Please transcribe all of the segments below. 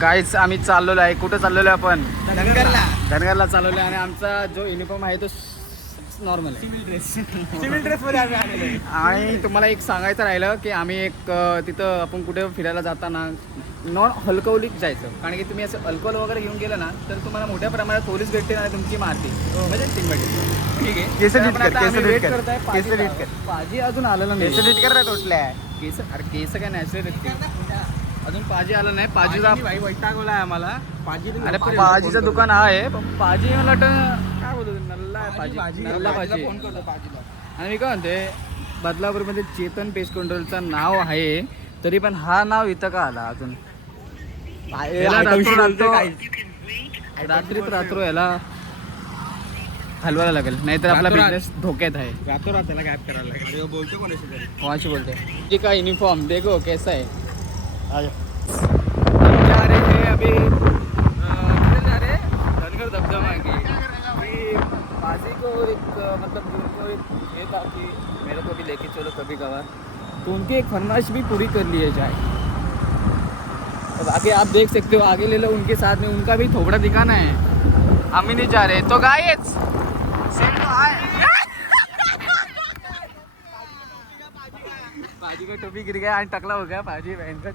काहीच आम्ही चाललेलो आहे. कुठं चाललेलो आहे आपण? धनगरला. धनगरला चाललेलो आहे आणि आमचा जो युनिफॉर्म आहे तो नॉर्मल आहे. Civil dress. सिव्हिल ड्रेस मध्ये आम्ही आलेलो आहे. आणि तुम्हाला एक सांगायचं राहिलं की आम्ही एक अ, तिथं आपण कुठे फिरायला जाताना नॉन हलकवलीत जायचं. कारण की तुम्ही असं अल्कोहोल वगैरे घेऊन गेलं ना तर तुम्हाला मोठ्या प्रमाणात पोलीस भेटतील आणि तुमची मारतील. म्हणजे टीम भेटेल ठीक आहे? केस तर नीट आपण कर, आता केस आम्ही नीट wait कर. करताय. केस पाजी- नीट कर. पाजी अजून आलेलं नाही एसिडिट कर रे तोटल्या केस अरे केस काय नॅचरल आहेत ते. अजून पाजी आलं नाही. पाजीचा भाई वैतागवला आहे आम्हाला. पाजी अरे पाजीचं दुकान आहे पण पाजी मला वाटतं काय बोलतो नल्ला आहे पाजी नल्ला पाजी. फोन करतो पाजीला. आणि मी काय म्हणते बदलापूरमध्ये चेतन पेस्ट कंट्रोलचं नाव आहे तरी पण हा नाव इथं का आला अजून? याला रात्र रात्र रात्रीत रात्र याला हलवायला लागेल नाहीतर आपला. बिझनेस धोक्यात आहे. रातो रात त्याला गॅप करायला लागेल. बोलतो कोणाशी बोलते आहे युनिफॉर्म देखो कैसा है? आ जा. हम जा धनगर दबदमा की बाजी को एक मतलब उनको एक ये था कि मेरे को भी लेके चलो कभी कभार। तो उनकी एक फरमाइश भी पूरी कर लिए जाए अब आगे आप देख सकते हो, आगे ले लो उनके साथ में, उनका भी थोबड़ा दिखाना है। हम ही नहीं जा रहे। तो गाइस पाजी का टोपी गिर गया and टकला हो गया पाजी बहन का।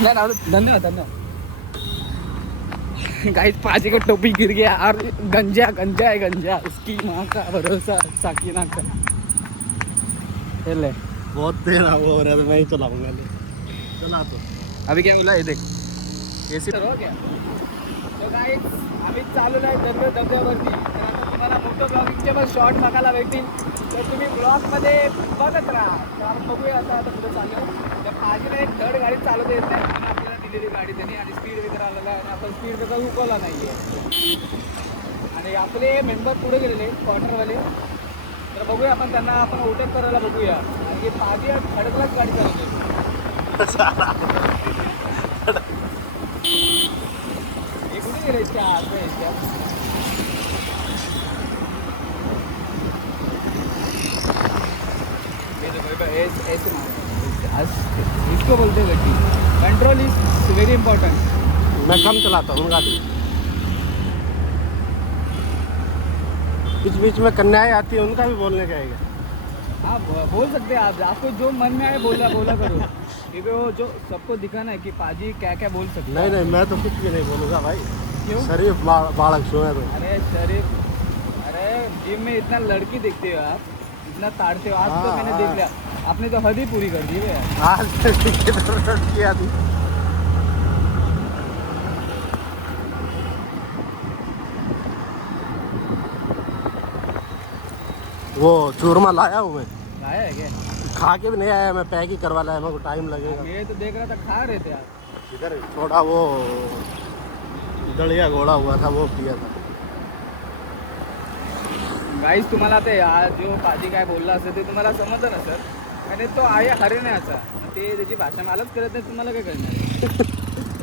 नहीं ना धन्यवाद धन्यवाद. गाइस पाजी का टोपी गिर गया. और गंजा गंजा है गंजा. उसकी माँ का भरोसा? साकिना का ले. बहुत तेरा वो हो रहा है मैं ही चलाऊंगा। ले चला तो। अभी क्या मिला? ये देख। एसी हो गया। तो गाइस आम्ही चालू आहे दर्ग धबधब्यावरती तर आता तुम्हाला मोठं ब्लॉगिंगचे पण शॉर्ट बघायला भेटतील. तर तुम्ही ब्लॉगमध्ये बघत राहा. तर आपण बघूया आता आता पुढे चालू आजीने धड गाडी चालवता येत नाही. म्हणून आपल्याला दिलेली गाडी त्यांनी आणि स्पीड वगैरे आलेला आहे. आणि आपण स्पीड त्याचा उकवला नाही आहे आणि आपले मेंबर पुढे गेलेले क्वार्टरवाले तर बघूया आपण त्यांना आपण ओटक करायला बघूया. आणि हे पाजी खडकलाच गाडी चालवते. हे कुठे गेले इतक्या आत आहे इतक्या? इसको बोलते हैं गड्डी। कंट्रोल इज़ वेरी इंपॉर्टेंट मैं कम चलाता हूँ गाड़ी बीच बीच में कन्याएँ आती है उनका भी बोलने का आएगा हाँ बोल सकते हैं आप आपको जो मन में आए बोला बोला करो। क्योंकि वो जो सबको दिखाना है कि पाजी क्या क्या बोल सकते नहीं नहीं मैं तो कुछ भी नहीं बोलूँगा भाई। क्यों? शरीफ बालक सो है तो। अरे शरीफ अरे जिम में इतना लड़की देखते हो आप इतना ताड़ते हो आज तो हाँ, मैंने। देख लिया। आपने तो हद ही पूरी कर दी है आज किया थी वो चूरमा लाया हूँ। मैं आया है क्या? खा के भी नहीं आया मैं पैक ही करवा लाया मेरे को टाइम लगेगा। ये तो देख रहा था खा रहे थे आप। इधर थोड़ा वो दलिया घोड़ा हुआ था वो पिया था। गाईस तुम्हाला ते आ- जो पाजी काय बोलला असेल ते तुम्हाला समजलं ना सर? आणि तो आहे हरियाणाचा ते त्याची भाषा मलाच करत नाही तुम्हाला काय करणार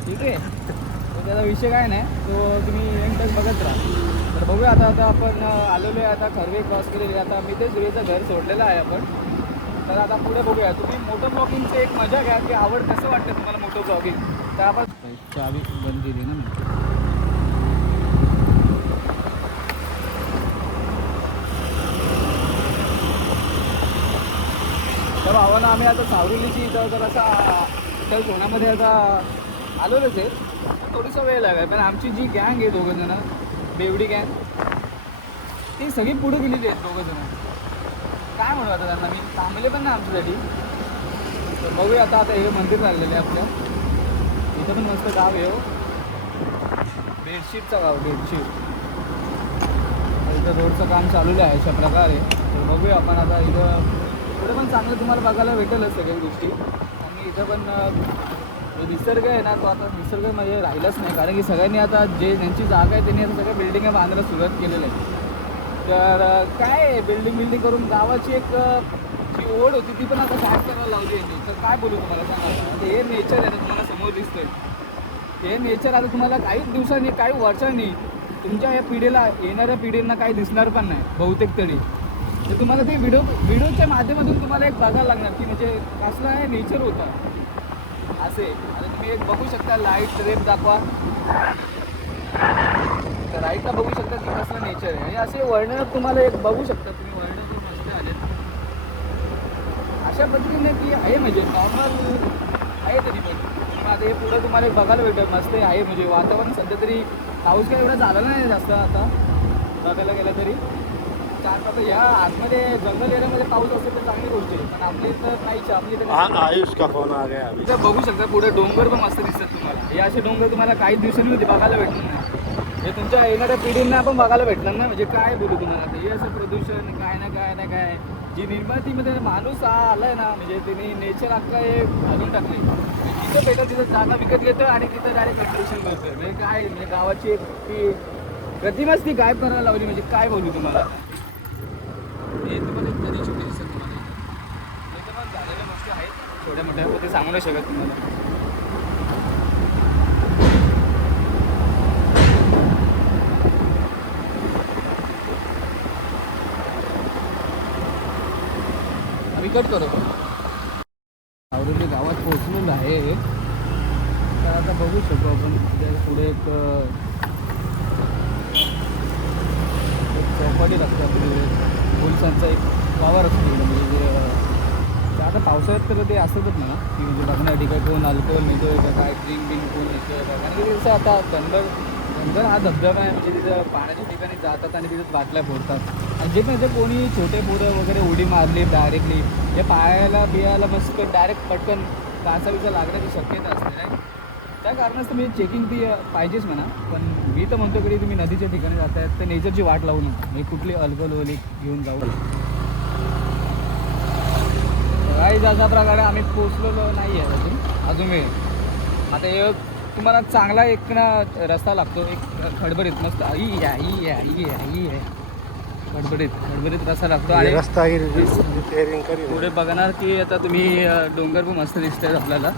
ठीक आहे? तर त्याचा विषय काय नाही तो तुम्ही एंड बघत राहा. तर बघूया आता आता आपण आलेलो आहे आता खरवे क्रॉस केलेली. आता मी ते सुरेचं घर सोडलेलं आहे आपण. तर आता पुढे बघूया. तुम्ही मोठं ब्लॉगिंगचं एक मजा घ्या की आवड कसं वाटतं तुम्हाला मोठं ब्लॉगिंग तर आपण चावी बंद केली ना तर भावानं आम्ही आता सावरीलीची इथं तर असा त्या सोन्यामध्ये आता आलोच आहे थोडीसा वेळ लागेल. पण आमची जी गँग आहे दोघं जण बेवडी गँग ती सगळी पुढे गेलेली आहेत दोघं जण काय म्हणू आता त्यांना? मी थांबले पण ना आमच्यासाठी. तर बघूया आता आता हे मंदिर चाललेलं आहे आपलं. इथं पण मस्त गाव आहे हो. बेडशीटचा गाव बेडशीट. इथं रोडचं काम चालू आहे अशा प्रकारे. तर बघूया आपण आता इथं पुढे पण चांगलं तुम्हाला बघायला भेटेलच सगळ्या गोष्टी. आणि इथं पण निसर्ग आहे ना तो आता निसर्ग म्हणजे राहिलाच नाही. कारण की सगळ्यांनी आता जे ज्यांची जागा आहे त्यांनी आता सगळ्या बिल्डिंग बांधायला सुरुवात केलेलं आहे. तर काय आहे बिल्डिंग बिल्डिंग करून गावाची एक जी ओढ होती ती पण आता काय करायला लावली आहे तर काय बोलू तुम्हाला सांगा. हे नेचर आहे ना तुम्हाला समोर दिसतंय. हे नेचर आता तुम्हाला काही दिवसांनी काही वर्षांनी तुमच्या या पिढीला येणाऱ्या पिढींना काही दिसणार पण नाही बहुतेक तरी. तर तुम्हाला ते व्हिडिओ व्हिडिओच्या माध्यमातून तुम्हाला एक बघायला लागणार की म्हणजे कसलं आहे नेचर होता. असे. आता तुम्ही एक बघू शकता लाइट रेप दाखवा. तर राईटला बघू शकता की कसलं नेचर आहे. आणि असे वर्णन तुम्हाला एक बघू शकता. तुम्ही वर्णन खूप मस्त आले. अशा पद्धतीने ती आहे म्हणजे नॉर्मल आहे तरी पण. आता हे पुढं तुम्हाला बघायला भेटेल. मस्त आहे म्हणजे वातावरण. सध्या तरी पाऊस काही एवढा झाला नाही जास्त आता. बघायला गेलं तरी. आयुष का फोन आ गया? अभी इथं बघू शकता पुढे डोंगर पण मस्त दिसतात तुम्हाला. हे असे डोंगर तुम्हाला काही दिवसांमध्ये बघायला भेटणार नाही. हे तुमच्या येणाऱ्या पिढींना पण बघायला भेटणार ना? म्हणजे काय बोलू तुम्हाला हे असं प्रदूषण काय ना काय ना काय. जी निर्मितीमध्ये माणूस आलाय ना म्हणजे त्यांनी नेचर अख्खा हे घालून टाकले जिथं भेटेल तिथं जागा विकत घेतं आणि तिथं डायरेक्ट कंस्ट्रक्शन करतं म्हणजे काय म्हणजे गावाची एक ती प्रतिमाच ती गायब करायला लावली म्हणजे काय बोलू तुम्हाला? हे तुम्हाला कधी छोटी दिसत तुम्हाला. हे तर झालेल्या गोष्टी आहेत. छोट्या मोठ्या पण ते सांगू नाही शकत तुम्हाला. आम्ही कट करतो आवडली गावात पोहोचलेलो आहे तर आता बघू शकतो आपण त्या पुढे एक अं, एक चौपाटी लागते आपली पोलिसांचा एक पावर असतो तिकडे म्हणजे जे अं, ते आता पावसाळ्यात तर ते असतच म्हणा की म्हणजे बघण्यासाठी काय कोण अल्कोहोल आहे का काय ड्रिंक बिंक कोण नेतोय का? कारण की आता धनगर धनगर हा धबधबा आहे म्हणजे तिथं पाण्याच्या ठिकाणी जातात आणि तिथं बाटल्या फोडतात. आणि जे पण जे कोणी छोटे पोरं वगैरे उडी मारली डायरेक्टली हे पायाला बियाला मस्त डायरेक्ट पटकन कासा बिसा लागण्याची शक्यता असते नाही त्या कारणास तुम्ही चेकिंग ती पाहिजेच म्हणा. पण मी तर म्हणतो कधी तुम्ही नदीच्या ठिकाणी जातायत तर नेचरची वाट लावू नका. मी कुठली अल्कोहोल घेऊन जाऊ. काही अशा प्रकारे आम्ही पोचलेलो नाही आहे अजून वेळ आता हे तुम्हाला चांगला एक ना रस्ता लागतो एक खडबडीत मस्त. आई आई आई आई आहे खडबडीत खडबडीत रस्ता लागतो ये आणि रास्ता पुढे बघणार की आता तुम्ही डोंगर पण मस्त दिसत आपल्याला.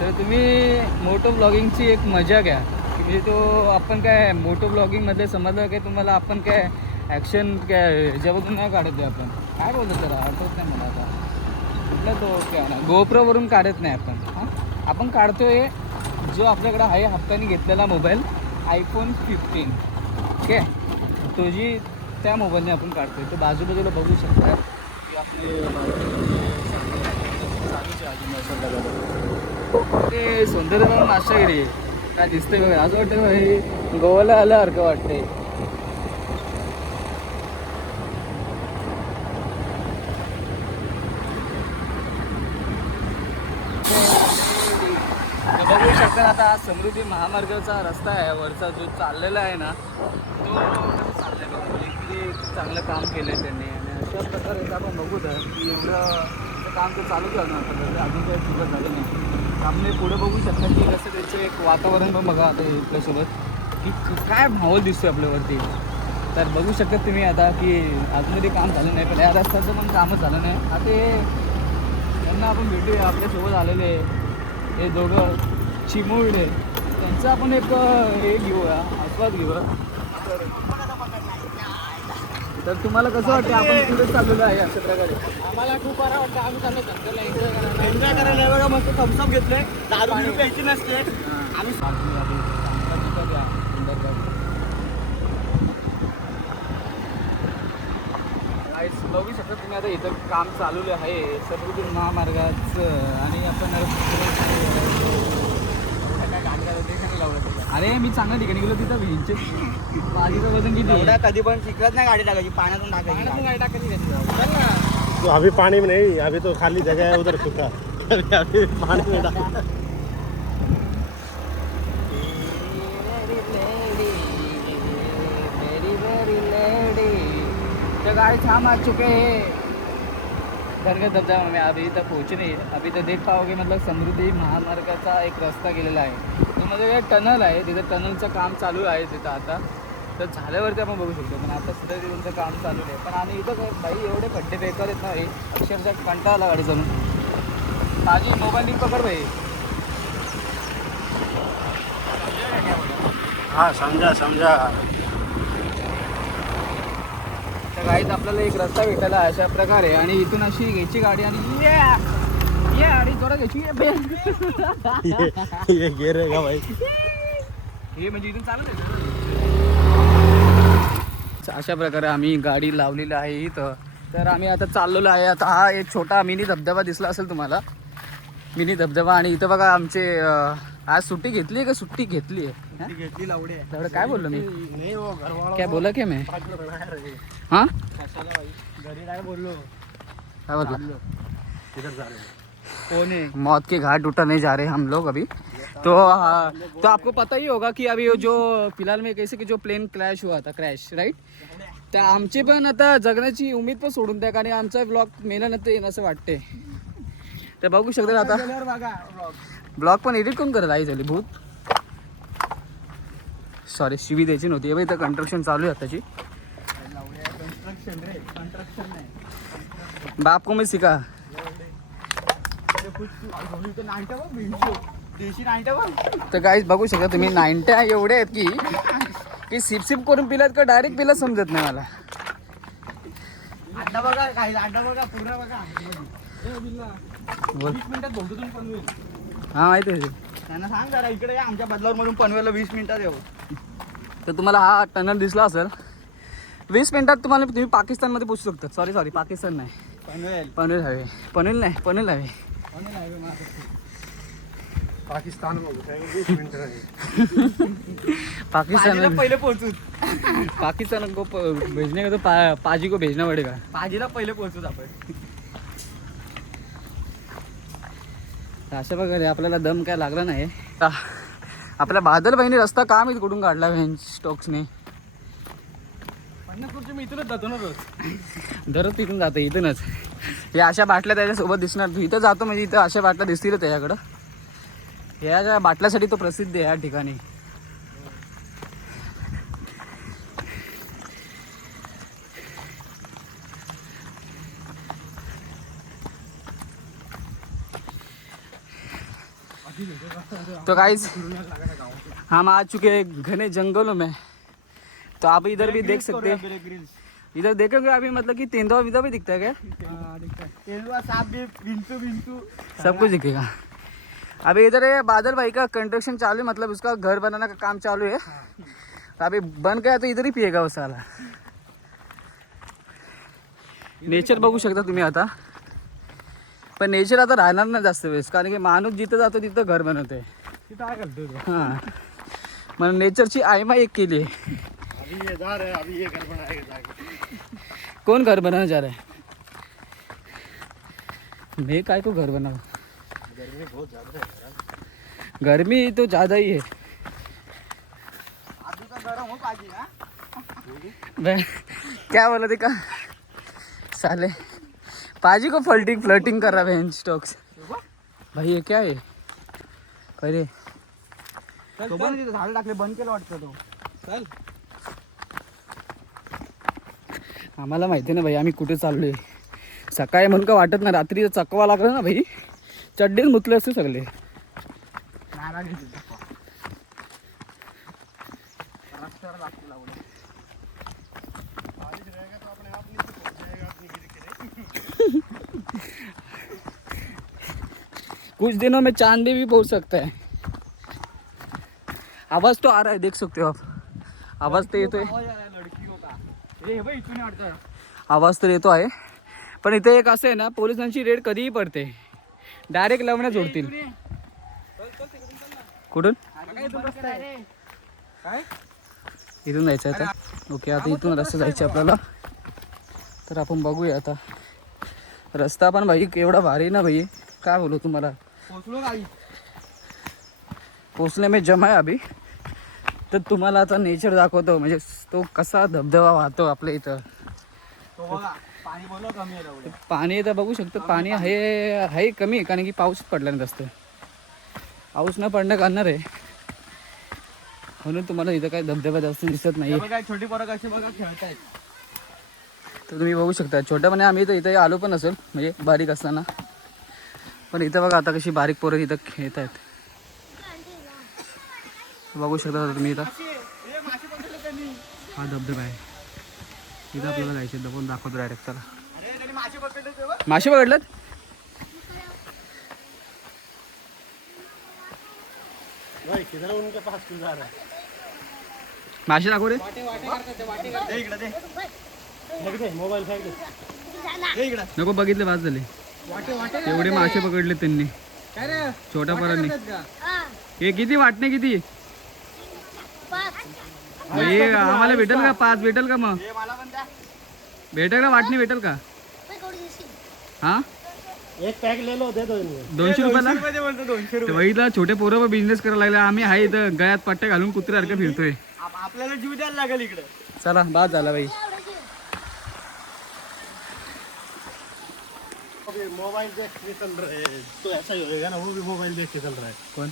तर तुम्ही मोटो ब्लॉगिंगची एक मजा घ्या. की म्हणजे तो आपण काय मोटो ब्लॉगिंगमध्ये समजलं की तुम्हाला आपण काय ॲक्शन काय ह्याच्यामधून नाही काढत आपण. काय बोलतो त्याला? आठवत नाही मला आता. कुठला तो काय ना गोप्रोवरून काढत नाही आपण. हां? आपण काढतोय जो आपल्याकडे आहे हप्त्याने घेतलेला मोबाईल आयफोन फिफ्टीन ओके? तो जी त्या मोबाईलने आपण काढतोय. तो बाजूबाजूला बघू शकता. की आपले ते सौंदर्य माशागिरी. आहे काय दिसतंय बघा. असं वाटतं हे गोवाला आल्यासारखं वाटतंय. तर आता समृद्धी महामार्गाचा रस्ता आहे वरचा जो चाललेला आहे ना तो कसं बघा? म्हणजे चांगलं काम केलं आहे त्यांनी. आणि अशा प्रकारे आपण बघू तर की एवढं काम तर चालूच आहे ना आता अजून काही सुरुवात झालं नाही. आपण पुढे बघू शकता की कसं त्याचं एक वातावरण पण बघा आता हे आपल्यासोबत. की काय माहोल दिसतोय आपल्यावरती. तर बघू शकता तुम्ही आता की आतमध्ये काम झालं नाही पण या रस्त्याचं पण कामच झालं नाही. आता हे आपण भेटूया आपल्यासोबत आलेले हे दोघं. चिमुरडे. त्यांचं आपण एक हे घेऊया आस्वाद घेऊया. तर तुम्हाला कसं वाटतं आपण पुढे चाललेलो आहे अशा प्रकारे? आम्हाला खूप बरं वाटतं. आम्ही चाललो एन्जॉय करायला. एन्जॉय करायला बघा मस्त थम्सअप घेतलंय. दारू बिरू प्यायची नसते. आम्ही बघू शकता तुम्ही आता इथं काम चालू आहे समृद्धी महामार्गाचं आणि आपण अरे मी चांगल्या ठिकाणी गेलो तिथं विंचे माझीचं वजन किती आहे? एवढा कधी पण शिकत नाही गाडी टाकायची पाण्यातून टाकायची गाडी टाकायची? चल ना. तो अभी पानी में नहीं अभी तो खाली जगह है उधर सूखा अभी अभी पानी में डाल गाड़ी थाम आ चुके हैं दरगाह धबधबा में अभी तक पहुंचे नहीं अभी तर देख पाओगे मतलब समृद्धी महामार्गाचा एक रस्ता गेलेला आहे. तो म्हणजे काय टनल आहे तिथं टनलचं काम चालू आहे तिथं आता. तर झाल्यावरती आपण बघू शकतो पण आता सध्या तिथं काम चालू आहे पण आणि इथं काय बाई एवढे खड्डे बेकार आहेत ना हे अक्षरशः कंटाळा आला गाडी चालून माझी मोबाईल लिंक पकड बाई. हां समजा समजा. गाईत आपल्याला एक रस्ता भेटायला अशा प्रकारे आणि इथून अशी घ्यायची गाडी आणि ये ये आणि जोरात घ्यायची. ये गिरेगा भाई. हे म्हणजे इथून चालत अशा प्रकारे आम्ही गाडी लावलेली आहे इथं. तर आम्ही आता चाललेलो आहे. आता हा एक छोटा मिनी धबधबा दिसला असेल तुम्हाला. मिनी धबधबा आणि इथं बघा आमचे आज सुट्टी घेतली आहे का सुट्टी घेतली आहे? घेतली लावडे काय बोललो मी? नहीं काय बोला की मी? हाँ? घरी काय बोललो? काय हैं मौत के घाट उतरने जा रहे हैं हम लोग अभी। तो तो आपको पता ही होगा की अभी जो फ़िलहाल में कैसे की जो प्लेन क्रॅश हुआ था क्रॅश राईट तर आमची पण आता जगण्याची उमेद पण सोडून द्या कारण आमचा ब्लॉग मेहनत येईल असं वाटते तर बघू शकता आता. ब्लॉग पण एडिट कोण करत आई झाली भूत. सॉरी शिवी द्यायची नव्हती. बघ इथं कन्स्ट्रक्शन चालू आहे आताची. बाप को मैं बघ तर काहीच बघू शकता तुम्ही नाईन्ट्या एवढे आहेत की की सिप सिप करून पिलात का डायरेक्ट पिला समजत नाही मला. बघा बघा पूर्ण बघा. वीस मिनिटात पनवेल. हा माहिती आहे. त्यांना सांग जरा इकडे या आमच्या बदलावर मधून पनवेलला वीस मिनिटात येऊ. तर तुम्हाला हा टनल दिसला असेल. वीस मिनिटात तुम्हाला तुम्ही पाकिस्तानमध्ये पोचू शकता. सॉरी सॉरी पाकिस्तान नाही. पनवेल. पनवेल हवे पनवेल नाही पनवेल हवे पनवेल पाकिस्तान में घुसेंगे बीस मिनट रहे पाकिस्तान पहिले पोहोचू. पाकिस्तान को भेजने का तो पा, पाजी को भेजना पड़ेगा. भाजीला पहिले पोहोचू आपण. अशा प्रकारे आपल्याला दम काय लागला नाही आपल्या बादल बहिणी रस्ता का मी कुठून काढला व्हेंच स्टॉक्सने? मी इथूनच जातो ना रोज. दररोज तिथून जातं इथूनच. हे अशा बाटल्या त्याच्यासोबत दिसणार. तू इथं जातो म्हणजे इथं अशा बाटल्या दिसतील त्याच्याकडं. ह्या ज्या बाटल्यासाठी तो प्रसिद्ध आहे या ठिकाणी. तो गाइस हम आ चुके हैं घने जंगलों में। तो आप इधर भी देख सकते हैं। इधर देखोगे अभी मतलब कि तेंदुआ भी दिखता है क्या? तेलवा साप बी बिंचू बिंचू सब कुछ दिखेगा। अभी इधर है, बादल भाई का कंस्ट्रक्शन चालू है मतलब उसका घर बनाने का काम चालू है। तो अभी बन गया तो इधर ही पिएगा वो साला। नेचर बघू शकता तुम्ही आता। पण नेचर आता राहणार नाही जास्त वेळेस, कारण की माणूस जिथं जातो तिथं घर बनवते हो। हाँ मग नेचरची आयमा एक केली आहे अभी ये जा रहे हैं अभी ये घर बनाएगा जाके कौन घर बनाना चाह रहा है? मैं काय को घर बनाऊ? गर्मी बहुत ज़्यादा है यार। गर्मी तो ज़्यादा ही है। आजू का गरम हो पाहिजे ना मैं क्या बोला देखा? साले। पाजी को फ्लटिंग फ्लटिंग कर रहा है स्टॉक्स भाई ये क्या है? करे तो बंद तिथं झाड टाकले बंद केलं वाटतं तो. चल. आम्हाला माहिती ना भाई आम्ही कुठे चाललोय? सकाळी म्हणून का वाटत ना रात्री चकवा लागला ना भाई. चड्डीच मुतले असते सगळे. नाराज आहे तिथं. रस्त्यावर लागते लावलं बारिश रहेगा तो अपने आप नीचे पहुंच जाएगा अपनी गिर के कुछ दिनों में चांदी भी पहुंच सकता है। आवाज तो आ रहा है देख सकते हो आप। आवाज तो येतोय आवाज तर येतो आहे पण इथे एक असं आहे ना पोलिसांची रेड कधीही पडते डायरेक्ट लवण्यात जोडतील कुठून इथून जायचं आता ओके आता इथून रस्ता जायचं आपल्याला तर आपण बघूया आता। रस्ता पण भाई एवढा भारी ना भाई. काय बोलू तुम्हाला? पोचलो गाई. मी जमा आहे अभि. तर तुम्हाला आता नेचर दाखवतो. म्हणजे तो कसा धबधबा वाहतो आपल्या इथं. पाणी तर बघू शकतो पाणी आहे आहे कमी आहे कारण की पाऊस पडला नाही जास्त पाऊस न पडणं करणार आहे. म्हणून तुम्हाला इथं काही धबधबा जास्त दिसत नाही छोटी पोरं कशी बघा खेळतायत. तर तुम्ही बघू शकता छोट्यापणे आम्ही तर इथे आलो पण असेल म्हणजे बारीक असताना. पण इथं बघा आता कशी बारीक पोरं इथं खेळत आहेत. बघू शकता आता तुम्ही इथं. हा धबधबा आहे. इथं आपल्याला जायचं दबून दाखवतो डायरेक्ट त्यांनी मासे पकडले. मासे है दाखव रे. दे इकडं दे. फेंक दे. मोबाईल फेंक दे दे इकडं. नको बघितले बाद झाले. एवढे मासे पकडले त्यांनी. छोट्या परांनी हे. किती वाटणे किती? हे आम्हाला भेटेल का? पाच भेटेल का मग? हे भेटेल का? वाटणी भेटेल का? हा? एक पैक ले लो दे दो इनको दोनशे रुपयाला बघितलं छोटे पोरं बिझनेस करायला लागले. आम्ही आहे इथं गळ्यात पट्टे घालून कुत्र्यासारखं फिरतोय. आप- आपल्याला जीव द्यायला लागेल इकडं. चला बाद झाला बाई. अभी मोबाइल देख के चल रहे हैं। तो ऐसा ही होएगा ना वो भी मोबाइल देख के चल रहा है। कोण?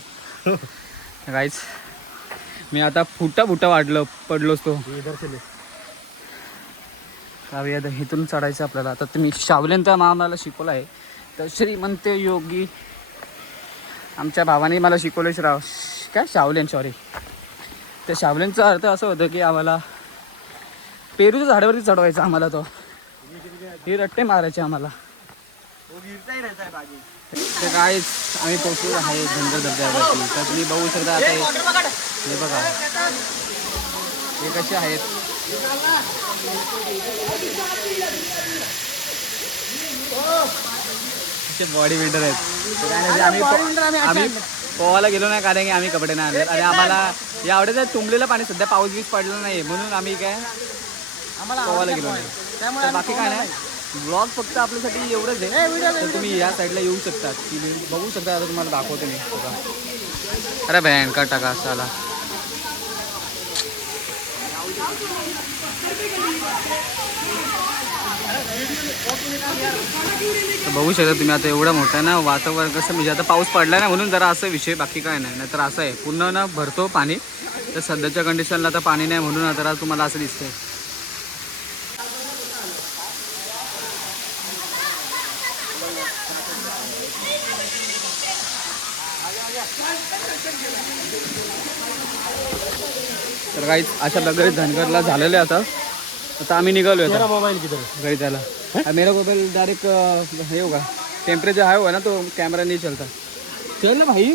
काहीच मी आता फुटा फुटा वाढलो पडलोच तो. ये इधर से ले. काव्या आता इथून चढायचं आपल्याला. आता तुम्ही शावलेन तर आम्हाला शिकवलं आहे. तर श्रीमंत योगी आमच्या भावाने मला शिकवलं श्राव काय? शावलेन सॉरी त्या शावलेनचा अर्थ असं होतं की आम्हाला पेरूच्या झाडावरती चढवायचं आम्हाला तो. हे रट्टे मारायचे आम्हाला. वो गिरता ही रहता है बाजी ते काहीच आम्ही पोचलो आहे धनगर धबधब्यावरती. तर तुम्ही बघू शकता आता हे- बघा. हे कसे आहेत? बॉडी बिल्डर आहेत. आम्ही आम्ही पोहायला गेलो नाही कारण की आम्ही कपडे नाही आणले. आणि आम्हाला या आवडीचं तुंबलेलं पाणी सध्या पाऊस बीस पडला नाही. म्हणून आम्ही काय पोहायला गेलो नाही. तर बाकी काय नाही. ब्लॉग फक्त आपल्यासाठी एवढंच आहे. तर तुम्ही या साईडला येऊ शकता बघू शकता आता तुम्हाला दाखवतो मी. बघा. अरे भयंकर टाका चला तर बघू शकता तुम्ही आता एवढं मोठं आहे ना वातावरण कसं म्हणजे आता पाऊस पडला ना म्हणून जरा असं विषय बाकी काय नाही. नाहीतर असं आहे पूर्ण ना भरतो पाणी. तर सध्याच्या कंडिशनला आता पाणी नाही म्हणून जरा तुम्हाला असं दिसतंय. तर काही अशा प्रकारे धनगरला झालेले आता. आता आम्ही निघालो आता. तेरा मोबाइल किधर है? घरी त्याला हाँ, मेरा मोबाइल डायरेक्ट हे होगा. टेम्परेचर हाई होगा ना तो कैमरा नहीं चलता. चल ना भाई.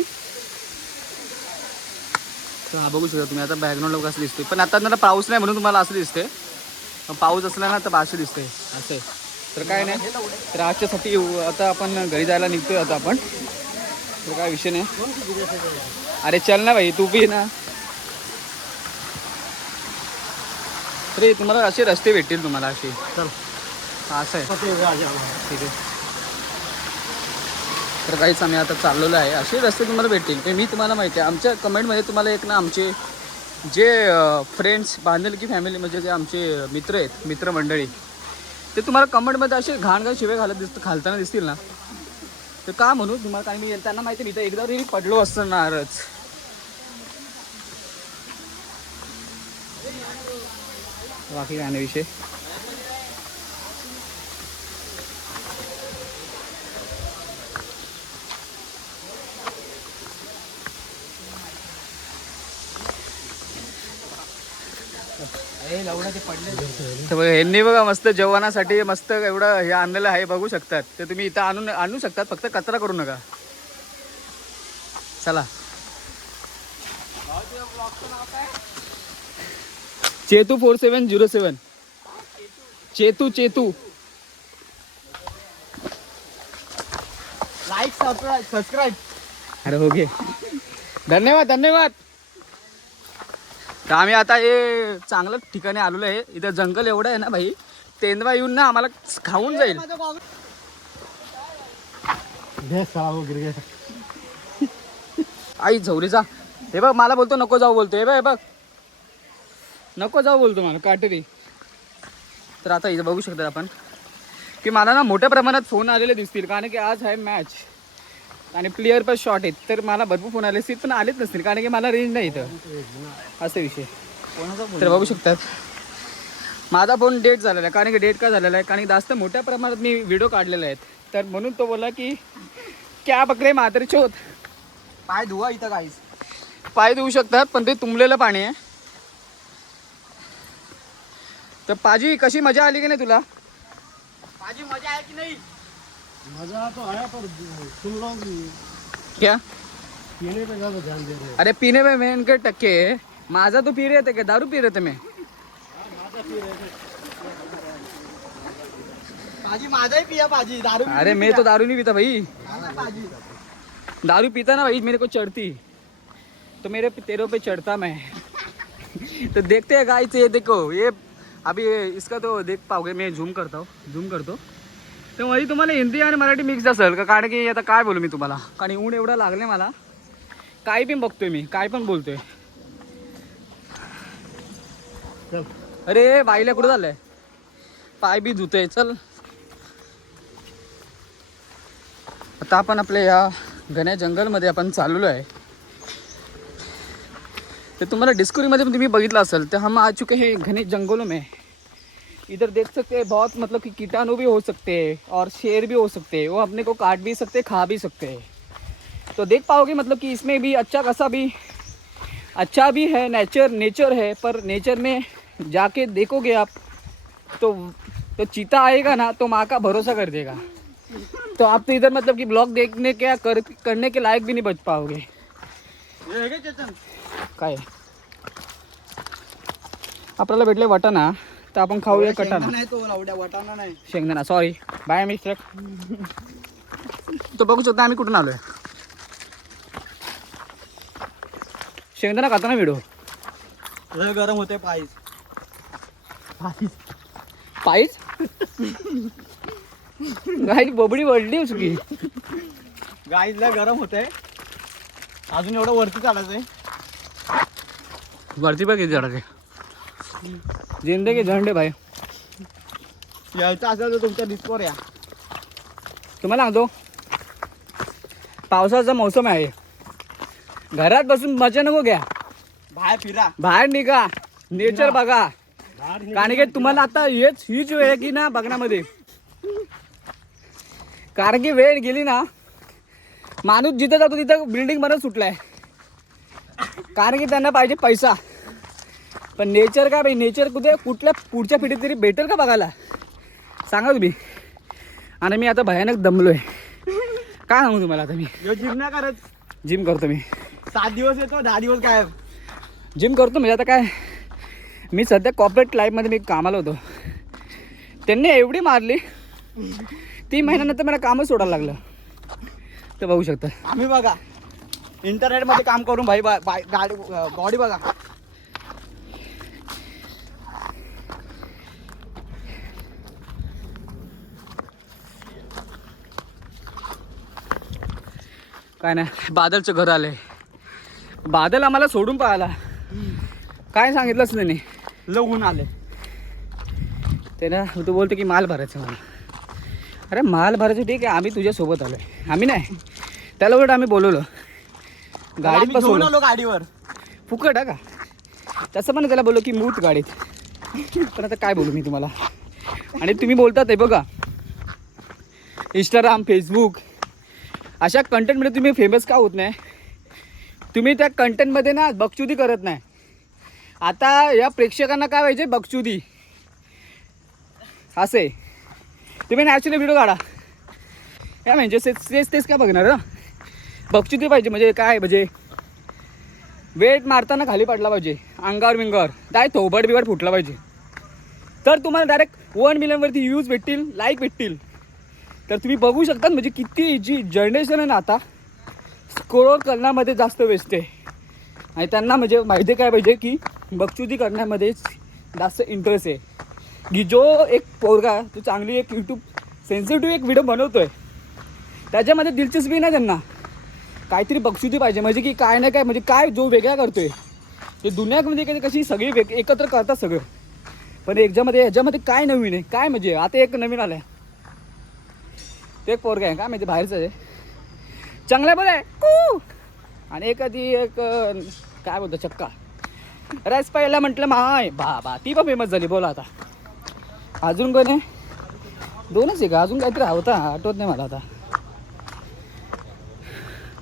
तर हा बघू शकता तुम्ही. आता बॅकग्राऊंडला कसं दिसते पण आता ना पाऊस नाही म्हणून तुम्हाला असं दिसते पाऊस असला ना तर असं दिसते असं आहे. तर काय नाही. तर आजच्यासाठी आता आपण घरी जायला निघतोय आता आपण. तर काय विषय नाही. अरे चल ना भाई तू भी ना. अरे तुम्हाला असे रस्ते भेटतील तुम्हाला असे. चल. असं आहे. ठीक आहे. तर काहीच आम्ही आता चाललेलो आहे. असे रस्ते तुम्हाला भेटतील. ते मी तुम्हाला माहिती आहे. आमच्या कमेंटमध्ये तुम्हाला एक ना आमचे जे फ्रेंड्स बांधलेली फॅमिली म्हणजे जे आमचे मित्र आहेत मित्रमंडळी ते तुम्हाला कमेंटमध्ये असे घाण घाण शिवे घालत दिसत घालताना दिसतील ना. तर का म्हणू? तुम्हाला कारण मी त्यांना माहिती नाही. तर एकदा तरी पडलो असणारच. बाकी काय नाही विषय बघा, ह्यांनी बघा मस्त जेवणासाठी मस्त एवढं हे आणलेलं आहे बघू शकतात. ते तुम्ही इथं आणून आणू शकतात फक्त कचरा करू नका. चला. Chetu four seven zero seven. Chetu Chetu. Like subscribe subscribe अरे हो घे. धन्यवाद धन्यवाद. तर आम्ही आता हे चांगलं ठिकाणी आलेलो आहे. इथं जंगल एवढं आहे ना भाई. तेंदवा येऊन ना आम्हाला खाऊन जाईल. आई झौरीचा. हे बघ मला बोलतो नको जाऊ बोलतो. हे बघ हे बघ. नको जाऊ बोलतो मला काटेरी. तर आता इथं बघू शकता आपण. की मला ना मोठ्या प्रमाणात फोन आलेले दिसतील कारण की आज आहे मॅच आणि प्लेअर पण शॉर्ट आहेत तर मला भरपूर फोन आले असतील पण आलेच नसतील कारण की मला रेंज नाही इथं. असा विषय. तर बघू शकतात. माझा फोन डेट झालेला आहे कारण की डेट का झालेला आहे कारण की जास्त मोठ्या प्रमाणात मी व्हिडिओ काढलेले आहेत. तर म्हणून तो बोला की क्या पकडे मात्र चोत. पाय धुवा इथं काहीच पाय देऊ शकतात पण ते तुंबलेलं पाणी आहे. तर पाजी कशी मज़ा आली की नाही तुला? माझी मज़ा आहे की नाही? मज़ा तो आया पर तुम लोग क्या? पीने पे ज़्यादा ध्यान दे रहे. अरे पीने में मेन के टक्के. माझा तो पी रहे थे क्या? दारू पी रहे थे मैं? भाजी माझाही पिया भाजी दारू अरे नाही मैं तो दारू नहीं पीता भाई. माझा दारू पीता ना भाई मेरे को चढ़ती. तो मेरे पे- तेरों पे चढ़ता मैं. तो देखते हैं गाइस ये देखो ये अभी इसका तो देख पाओगे मैं झूम करता हूँ झूम करतो तर वही तुम्हाला हिंदी आणि मराठी मिक्स असेल का कारण की आता काय बोलू मी तुम्हाला? कारण ऊन एवढं लागले मला. काय पण बघतोय मी काय पण बोलतोय. चल अरे बाईला कुठं झालंय पाय बी धुतोय चल. आता आपण आपल्या या घन्या जंगलमध्ये आपण चाललेलो आहे ते तुम्हाला डिस्कवरीमध्ये पण तुम्ही बघितलं असेल तर हम आ चुके हैं घने जंगलों में. इधर देख सकते हैं, बहुत मतलब कि कीटाणु भी हो सकते हैं, और शेर भी हो सकते हैं, वो अपने को काट भी सकते खा भी सकते हैं. तो देख पाओगे मतलब कि इसमें भी अच्छा खासा भी अच्छा भी है नेचर नेचर है, पर नेचर में जाके देखोगे आप तो तो चीता आएगा ना तो माँ का भरोसा कर देगा. तो आप तो इधर मतलब कि ब्लॉग देखने क्या कर, करने के लायक भी नहीं बच पाओगे. का काय? आपल्याला भेटले वाटाणा तर आपण खाऊया कटाणा. नाही तो लावड्या वाटाणा नाही. शेंगदाणा सॉरी बाय मिस्टर तो बघू शकता आम्ही कुठून आलोय. शेंगदाणा खाता ना व्हिडिओ लय गरम होते पाईस पायीच गाई बोबडी वळली उसकी. गाईस लय गरम होते. अजून एवढं वरती चालायचंय. वरती बघ किती झाडाचे झेंडे के झंडे भाई. यायचं असेल तर तुमच्या डिस्कोवर या. तुम्हाला सांगतो पावसाचा मोसम आहे. घरात बसून मजा नको घ्या. बाहेर फिरा. बाहेर निघा. नेचर बघा. कारण की तुम्हाला आता हेच हीच वेळ आहे की ना बघण्यामध्ये. कारण की वेळ गेली ना माणूस जिथं जातो तिथं बिल्डिंग बनत सुटलाय. कारण की त्यांना पाहिजे पैसा. पण नेचर काय पाहिजे नेचर कुठे कुठल्या पुढच्या पिढीत तरी भेटेल का बघायला? सांगा तुम्ही. आणि मी आता भयानक दमलोय. काय सांगू तुम्हाला आता मी? जिम नाही करत. जिम करतो मी. सात दिवस येतो दहा दिवस काय? जिम करतो म्हणजे आता काय? मी सध्या कॉर्पोरेट लाईफमध्ये मी कामाला होतो. त्यांनी एवढी मारली. तीन महिन्यानंतर मला कामच सोडायला लागलं. तर बघू शकता. आम्ही बघा. इंटरनेटमध्ये काम करून भाई बा- बाय- गाडी बॉडी बघा. काय नाही बादलचं घर आलंय. बादल आम्हाला सोडून पाहिला. काय सांगितलंच नाही त्यांनी. लवून आले. ते ना तू बोलतो की माल भरायचं मला अरे माल भरायचं ठीक आहे आम्ही तुझ्यासोबत आलो आहे आम्ही नाही. त्याला उलट आम्ही बोलवलं. गाडीत आम्ही घेऊन बसवलं. आलो गाडीवर. फुकट आहे का? तसं पण त्याला बोललो की मूत गाडीत. पण आता काय बोलू मी तुम्हाला? आणि तुम्ही बोलतात आहे बघा. इंस्टाग्राम फेसबुक अशा कंटेंटमध्ये तुम्ही फेमस का होत नाही? तुम्ही त्या कंटेंटमध्ये ना बकचुदी करत नाही. आता या प्रेक्षकांना काय पाहिजे बकचुदी. असे. तुम्ही नॅचरली व्हिडिओ काढा. काय म्हणजे तेच तेच तेच काय बघणार ना बकचुदी पाहिजे म्हणजे काय म्हणजे वेट मारताना खाली पडला पाहिजे अंगावर विंगावर काय थोबड बिबड फुटला पाहिजे. तर तुम्हाला डायरेक्ट वन मिलियनवरती व्ह्यूज भेटतील लाईक भेटतील. तर तुम्ही बघू शकता म्हणजे किती जी जनरेशन आहे ना आता स्क्रोल करण्यामध्ये जास्त व्यस्त आहे. आणि त्यांना म्हणजे माहिती काय पाहिजे की बक्षुती करण्यामध्येच जास्त इंटरेस्ट आहे. की जो एक पोरगा तो चांगली एक यूट्यूब सेन्सिटिव्ह एक व्हिडिओ बनवतो आहे त्याच्यामध्ये दिलचस्पी नाही त्यांना. काहीतरी बक्षुदी पाहिजे. म्हणजे की काय ना काय म्हणजे काय जो वेगळा करतोय. ते म्हणजे कधी कशी सगळी वेग एकत्र करतात सगळं. पण याच्यामध्ये ह्याच्यामध्ये काय नवीन आहे? काय म्हणजे? आता एक नवीन आलं आहे ते एक पोरगा आहे काय म्हणजे बाहेरचं आहे. चांगलं आहे बरं आहे. कू! आणि ती एक काय बोलतो चक्का. रस पाहिला म्हटलं माय बा बा ती पण फेमस झाली बोला आता. अजून कोण आहे? दोनच आहे का? अजून काहीतरी होता आठवत नाही मला आता.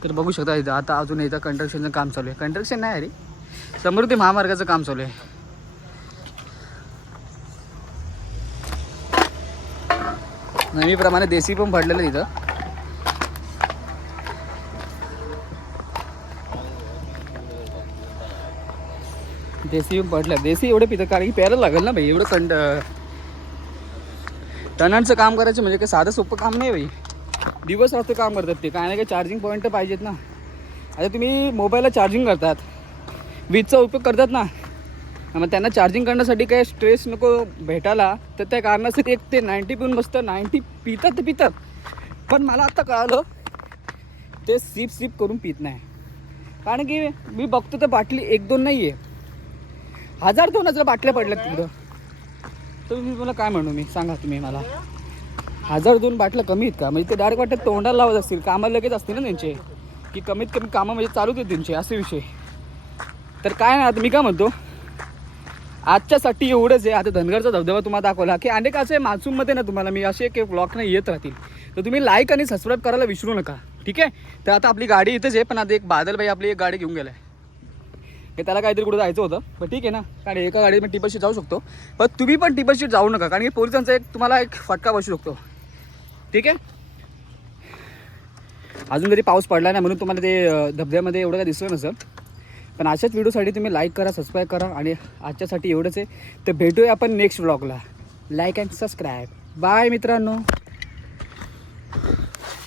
तर बघू शकता इथं. आता अजून इथं कंट्रक्शनचं काम चालू आहे. कंट्रक्शन नाही अरे समृद्धी महामार्गाचं काम चालू आहे. नेहमीप्रमाणे देसी पण पडलेलं तिथं देसी पण पडलं देसी एवढं पितं कारण की प्यायला लागेल ना भाई. एवढं कंड टनांचं काम करायचं म्हणजे काय साधं सोपं काम नाही भाई. दिवस रात्र काम करतात ते. काय ना काही चार्जिंग पॉईंट तर पाहिजेत ना. आता तुम्ही मोबाईलला चार्जिंग करतात. वीजचा उपयोग करतात ना. मग त्यांना चार्जिंग करण्यासाठी काय स्ट्रेस नको भेटायला. तर त्या कारणासाठी एक ते नाईन्टी पिऊन बसतं नाईन्टी पितात ते पितात. पण मला आत्ता कळालं ते सिप सिप करून पित नाही. कारण की मी बघतो तर बाटली एक दोन नाही आहे हजार दोन हजार बाटल्या पडल्यात तिकडं. तर मी मला काय म्हणू मी सांगा तुम्ही मला. हजार दोन बाटल्या कमी आहेत का? म्हणजे ते डायरेक्ट वाटतं तोंडाला लावत असतील. कामाला लगेच असतील ना त्यांचे. की कमीत कमी कामं म्हणजे चालू आहेत त्यांचे असे विषय. तर काय नाही आता मी काय म्हणतो? आजच्यासाठी एवढंच आहे. आता धनगरचा धबधबा तुम्हाला दाखवला. की अनेक असे मान्सूनमध्ये ना तुम्हाला मी असे एक ब्लॉग नाही येत राहतील. तर तुम्ही लाईक आणि सबस्क्राईब करायला विसरू नका. ठीक आहे? तर आता आपली गाडी इथंच आहे पण आता एक बादलबाई आपली एक गाडी घेऊन गेला आहे त्याला काहीतरी कुठं जायचं होतं पण ठीक आहे ना. कारण एका गाडीत मी टिपरशीट जाऊ शकतो. पण तुम्ही पण टिपरशीट जाऊ नका कारण की पोलिसांचा एक तुम्हाला एक फटका बसू शकतो. ठीक आहे? अजून तरी पाऊस पडला नाही म्हणून तुम्हाला ते धबध्यामध्ये एवढं काय दिसलं नसं पण अशाच व्हिडिओसाठी तुम्ही लाईक करा सबस्क्राईब करा आणि आजच्यासाठी एवढंच आहे. तर भेटूया आपण नेक्स्ट ब्लॉगला लाईक अँड सबस्क्राईब बाय मित्रांनो.